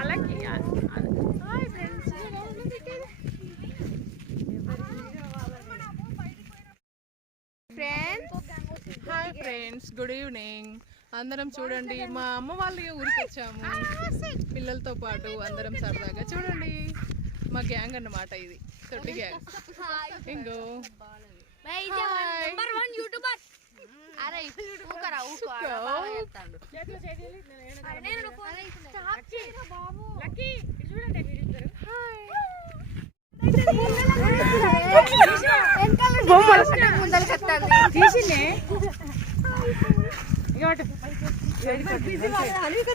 అలాగే hi friends, good evening. అందరం చూడండి, మా అమ్మ వాళ్ళ ఊరికి వచ్చాము పిల్లలతో పాటు. అందరం సరదాగా చూడండి, మా గ్యాంగ్ అన్నమాట ఇది, తొట్టి గ్యాంగ్. ఇంకో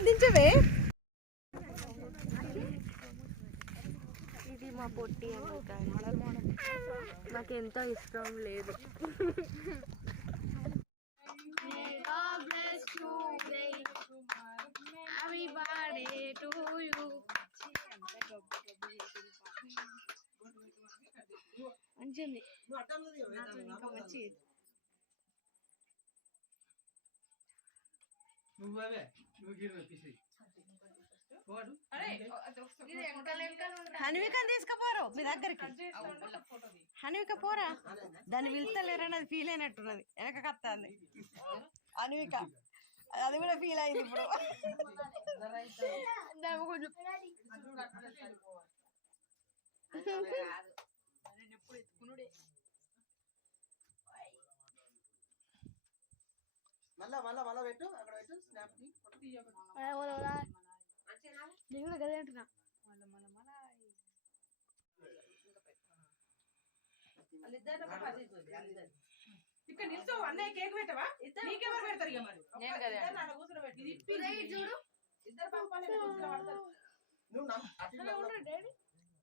దించవే. ఇది మా పొట్టి నాకు ఎంతో ఇష్టం లేదు. మంచిది. హన్వికని తీసుకుపోరు మీ దగ్గరికి. హన్విక పోరా, దాన్ని పిలుస్తలేరని అది ఫీల్ అయినట్టున్నది, వెనక కత్తాంది హన్విక. అది కూడా ఫీల్ అయింది ఇప్పుడు. గదే అంటున్నా. ఇక్కడ నిల్చో, అన్నయ్య కేక్ పెట్టవా? నీకెవరు పెడతారు? ఇక మరి చూడు, ఇద్దరు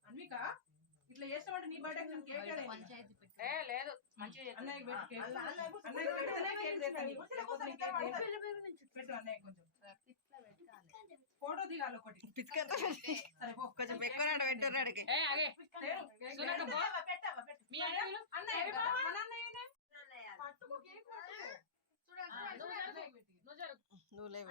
అన్విక ఇట్లా చేస్తామంటే నీ బర్త్డే కేక్ లేదు. అన్నయ్యకి పెట్టు కేక్. పెట్టు అన్నయ్య కొంచెం ఫోటో దిగాలి ఒకటి. కొంచెం ఎక్కువ పెట్టారు. నువ్వు లేవు